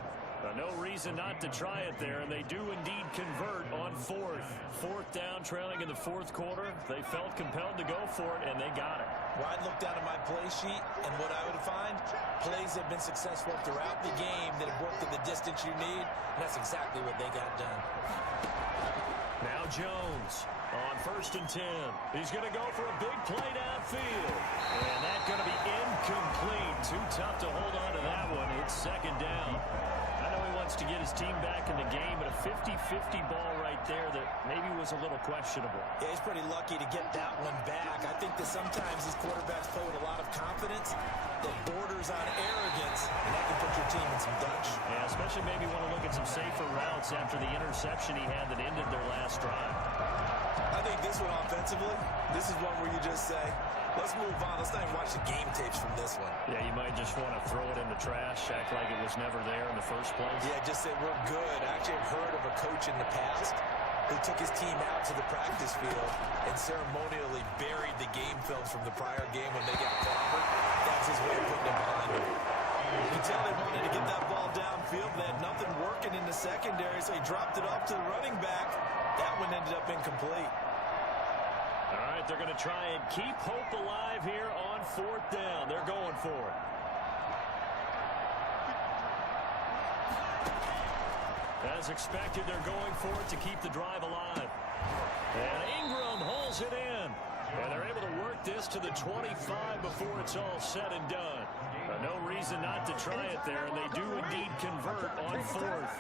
No reason not to try it there, and they do indeed convert on 4th. 4th down, trailing in the 4th quarter. They felt compelled to go for it, and they got it. Well, I'd look down at my play sheet, and what I would find, plays have been successful throughout the game that have worked at the distance you need, and that's exactly what they got done. Now Jones on 1st and 10. He's going to go for a big play downfield. And that's going to be incomplete. Too tough to hold on to that one. It's 2nd down. I know he wants to get his team back in the game, but a 50-50 ball right there that maybe was was a little questionable. Yeah, he's pretty lucky to get that one back. I think that sometimes these quarterbacks play with a lot of confidence that borders on arrogance, and that can put your team in some Dutch. Yeah, especially maybe want to look at some safer routes after the interception he had that ended their last drive. I think this one offensively, this is one where you just say, let's move on. Let's not even watch the game tapes from this one. Yeah, you might just want to throw it in the trash, act like it was never there in the first place. Yeah, just say we're good. I actually have heard of a coach in the past who took his team out to the practice field and ceremonially buried the game films from the prior game when they got clobbered. That's his way of putting it behind him. You can tell they wanted to get that ball downfield. They had nothing working in the secondary, so he dropped it off to the running back. That one ended up incomplete. All right, they're going to try and keep hope alive here on 4th down. They're going for it. As expected, they're going for it to keep the drive alive. And Ingram hauls it in. And they're able to work this to the 25 before it's all said and done. No reason not to try it there, and they do indeed convert on 4th.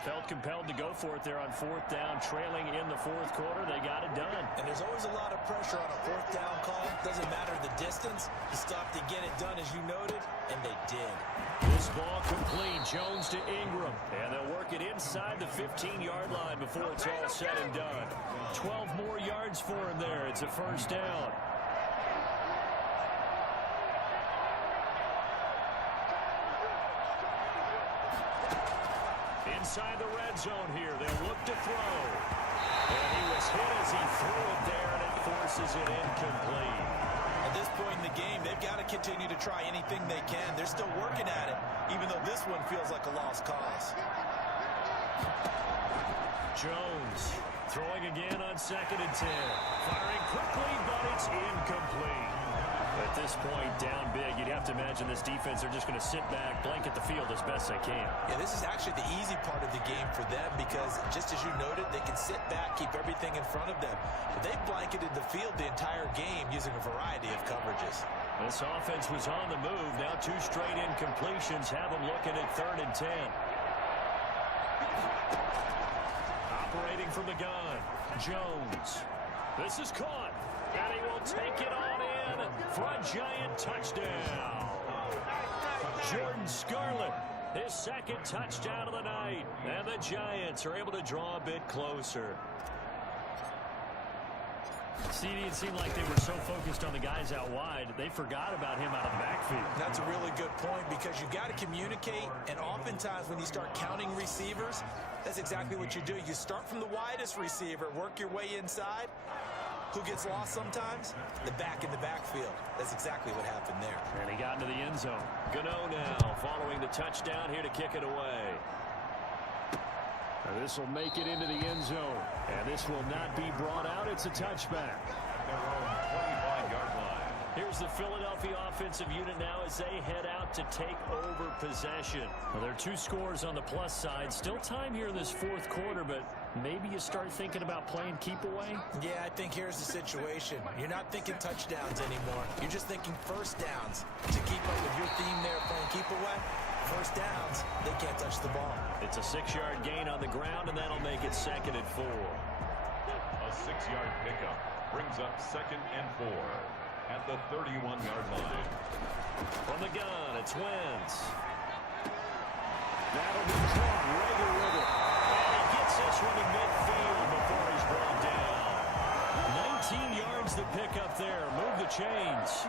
Felt compelled to go for it there on 4th down, trailing in the 4th quarter. They got it done. And there's always a lot of pressure on a 4th down call. Doesn't matter the distance. You still have to get it done, as you noted, and they did. This ball complete. Jones to Ingram. And they'll work it inside the 15-yard line before it's all said and done. 12 more yards for him there. It's a 1st down. Inside the red zone here. They'll look to throw. And he was hit as he threw it there, and it forces it incomplete. At this point in the game, they've got to continue to try anything they can. They're still working at it, even though this one feels like a lost cause. Jones throwing again on 2nd and 10. Firing quickly, but it's incomplete. At this point, down big, you'd have to imagine this defense, they're just going to sit back, blanket the field as best they can. Yeah, this is actually the easy part of the game for them because, just as you noted, they can sit back, keep everything in front of them. But they've blanketed the field the entire game using a variety of coverages. This offense was on the move. Now 2 straight incompletions have them looking at 3rd and 10. Operating from the gun, Jones. This is caught, and he will take it on in for a giant touchdown. Jordan Scarlett, his 2nd touchdown of the night, and the Giants are able to draw a bit closer. CD, it seemed like they were so focused on the guys out wide, they forgot about him out of the backfield. That's a really good point because you got to communicate, and oftentimes when you start counting receivers, that's exactly what you do. You start from the widest receiver, work your way inside. Who gets lost sometimes? The back in the backfield. That's exactly what happened there. And he got into the end zone. Gano now following the touchdown here to kick it away. This will make it into the end zone. And this will not be brought out. It's a touchback. At their own 25-yard line. Here's the Philadelphia offensive unit now as they head out to take over possession. Well, there are 2 scores on the plus side. Still time here in this 4th quarter, but maybe you start thinking about playing keep away? Yeah, I think here's the situation. You're not thinking touchdowns anymore. You're just thinking 1st downs. To keep up with your theme there playing keep away, 1st downs, they can't touch the ball. It's a 6-yard gain on the ground, and that'll make it 2nd and 4. A 6-yard pickup brings up 2nd and 4 at the 31-yard line. From the gun, it's Wentz. That'll be caught. Rager with it. And he gets this one to midfield before he's brought down. 19 yards to pick up there. Move the chains.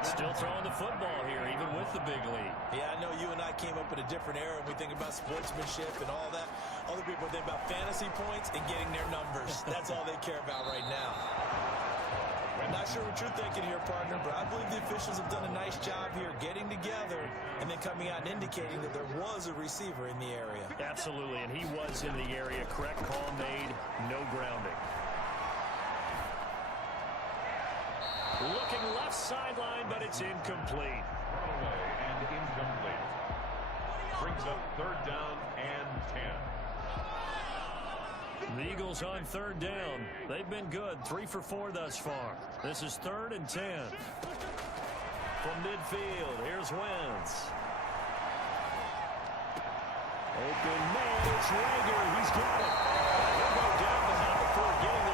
Still throwing the football here, even with the big lead. Yeah, I know you and I came up in a different era and we think about sportsmanship and all that. Other people think about fantasy points and getting their numbers. That's all they care about right now. I'm not sure what you're thinking here, partner, but I believe the officials have done a nice job here getting together and then coming out and indicating that there was a receiver in the area. Absolutely, and he was in the area. Correct call made, no grounding. Looking left sideline, but it's incomplete. Away and incomplete. Brings up 3rd down and 10. The Eagles on 3rd down. They've been good. 3 for 4 thus far. This is 3rd and 10. From midfield, here's Wentz. Open man, it's Rager. He's got it. He'll go down the hop before getting the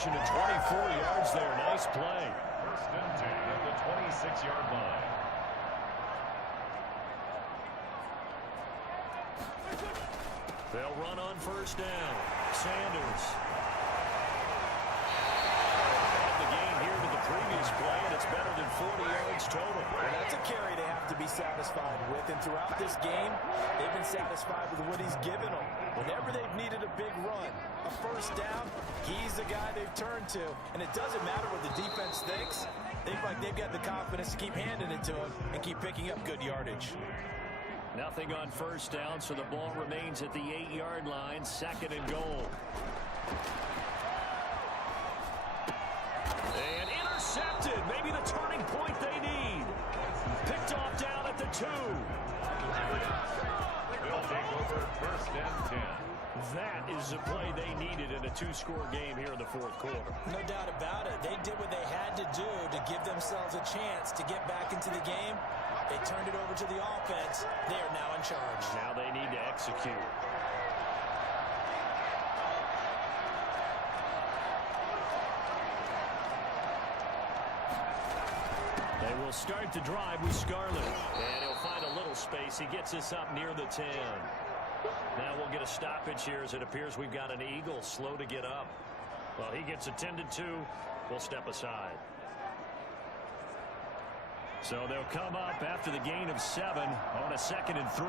conversion and 24 yards there. Nice play. First and 10 at the 26-yard line. They'll run on first down. Sanders. The game here to the previous play, and it's better than 40 yards total. Well, that's a carry they have to be satisfied with. And throughout this game, they've been satisfied with what he's given them. Whenever they've needed a big run, a first down, he's the guy they've turned to. And it doesn't matter what the defense thinks. They feel like they've got the confidence to keep handing it to him and keep picking up good yardage. Nothing on first down, so the ball remains at the 8-yard line. Second and goal. And intercepted. Maybe the turning point they need. Picked off down at the 2. They'll take over first and 10. That is the play they needed in a 2-score game here in the fourth quarter. No doubt about it. They did what they had to do to give themselves a chance to get back into the game. They turned it over to the offense. They are now in charge. Now they need to execute. They will start the drive with Scarlett. And he'll find a little space. He gets us up near the 10. Now we'll get a stoppage here as it appears we've got an Eagle slow to get up. Well, he gets attended to. We'll step aside. So they'll come up after the gain of 7 on a 2nd and 3.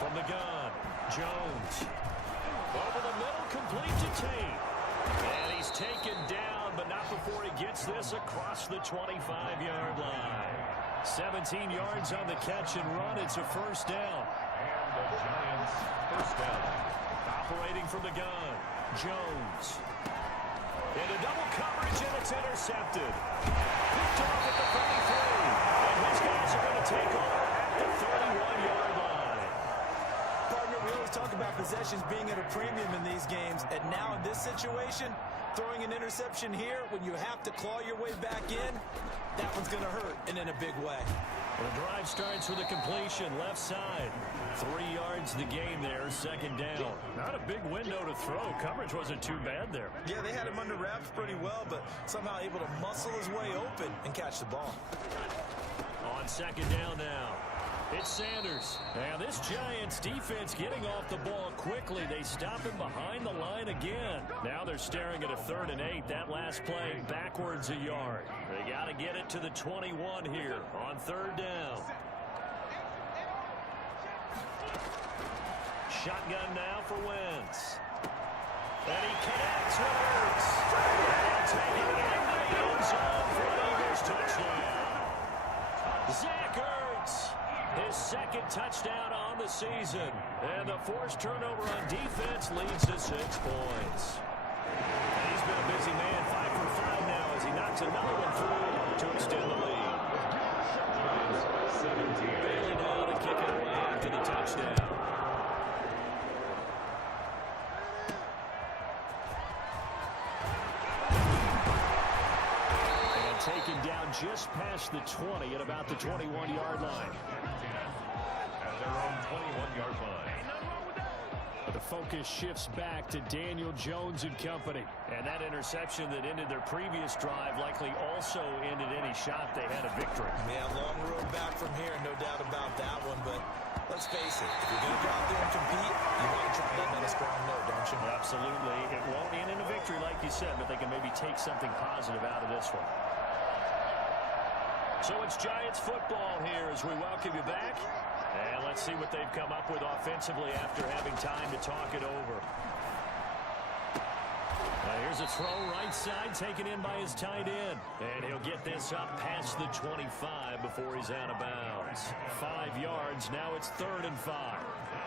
From the gun, Jones. Over the middle, complete to Tate. And he's taken down, but not before he gets this across the 25-yard line. 17 yards on the catch and run. It's a first down. And the Giants first down. Operating from the gun, Jones. Into double coverage, and it's intercepted. Picked off at the 33. And his guys are going to take over at the 31-yard line. Partner, we always talk about possessions being at a premium in these games. And now in this situation, throwing an interception here when you have to claw your way back in, that one's going to hurt, and in a big way. The drive starts with a completion, left side. 3 yards the game there, second down. Not a big window to throw. Coverage wasn't too bad there. Yeah, they had him under wraps pretty well, but somehow able to muscle his way open and catch the ball. On second down now, it's Sanders. Now this Giants defense getting off the ball quickly. They stop him behind the line again. Now they're staring at a 3rd and 8. That last play backwards a yard. They got to get it to the 21 here on 3rd down. Shotgun now for Wentz. And he connects with Ertz. And taking it into the end zone for an Eagles touchdown. Zach Ertz, his 2nd touchdown on the season. And the forced turnover on defense leads to 6 points. And he's been a busy man, 5 for 5 now as he knocks another one through to extend the lead. 17. Bailey now to kick it away after the touchdown. And taken down just past the 20 at about the 21-yard line. At their own 21-yard line. The focus shifts back to Daniel Jones and company. And that interception that ended their previous drive likely also ended any shot they had a victory. Yeah, long road back from here, no doubt about that one. But let's face it, if you're going to go out there and compete, you want to try to end on a strong note, don't you? Absolutely. It won't end in a victory like you said, but they can maybe take something positive out of this one. So it's Giants football here as we welcome you back. And let's see what they've come up with offensively after having time to talk it over. Now here's a throw right side taken in by his tight end. And he'll get this up past the 25 before he's out of bounds. 5 yards. Now it's 3rd and 5.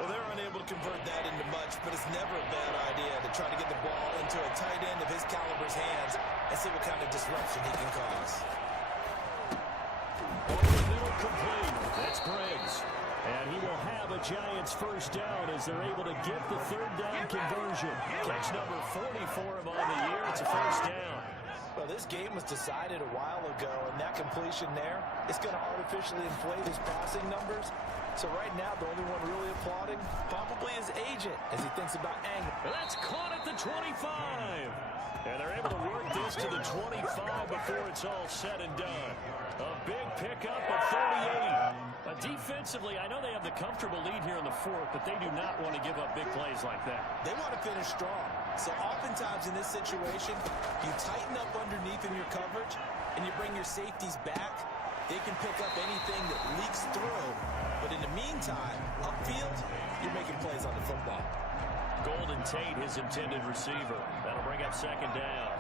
Well, they're unable to convert that into much, but it's never a bad idea to try to get the ball into a tight end of his caliber's hands and see what kind of disruption he can cause. Over the middle, complete. That's Briggs. And he will have a Giants first down as they're able to get the 3rd down conversion. Catch number 40 for him on the year. It's a first down. Well, this game was decided a while ago, and that completion there is going to artificially inflate his passing numbers. So right now, the only one really applauding probably his agent as he thinks about angle. That's caught at the 25. And they're able to work this to the 25 before it's all said and done. A big pickup of 38. Defensively, I know they have the comfortable lead here in the fourth, but they do not want to give up big plays like that. They want to finish strong. So oftentimes in this situation, you tighten up underneath in your coverage, and you bring your safeties back. They can pick up anything that leaks through. But in the meantime, upfield, you're making plays on the football. Golden Tate, his intended receiver. That'll bring up second down.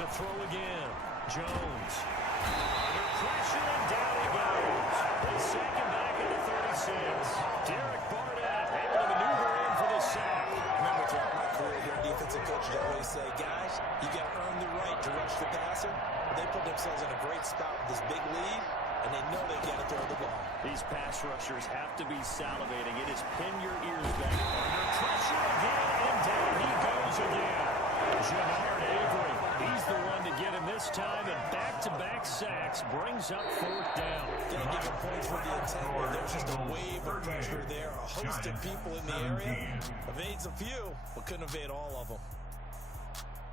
To throw again, Jones. Under pressure, and down he goes. They sack him back at the 36. Derek Barnett able to maneuver in for the sack. Remember, throughout my career here, defensive coaches always say, guys, you got to earn the right to rush the passer. They put themselves in a great spot with this big lead, and they know they got to throw the ball. These pass rushers have to be salivating. It is pin your ears back. Under pressure again, and down he goes again. Jannard Avery, he's the one to get him this time, and back-to-back sacks brings up fourth down. Can't give him points for the intent where there's just a wave of pressure there. A host of people in the area. Evades a few, but couldn't evade all of them.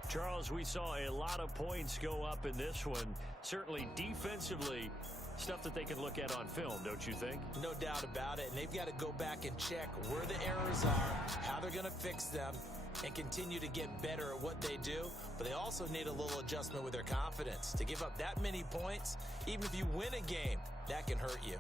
Charles, we saw a lot of points go up in this one. Certainly defensively, stuff that they can look at on film, don't you think? No doubt about it, and they've got to go back and check where the errors are, how they're going to fix them, and continue to get better at what they do. But they also need a little adjustment with their confidence. To give up that many points, even if you win a game, that can hurt you.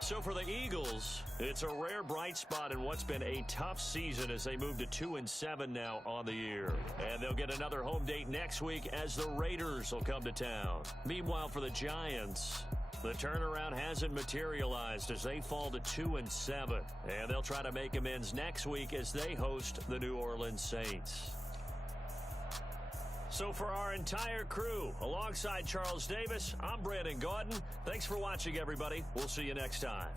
So for the Eagles, it's a rare bright spot in what's been a tough season as they move to 2-7 now on the year. And they'll get another home date next week as the Raiders will come to town. Meanwhile, for the Giants, the turnaround hasn't materialized as they fall to 2-7. And they'll try to make amends next week as they host the New Orleans Saints. So for our entire crew, alongside Charles Davis, I'm Brandon Gaudin. Thanks for watching, everybody. We'll see you next time.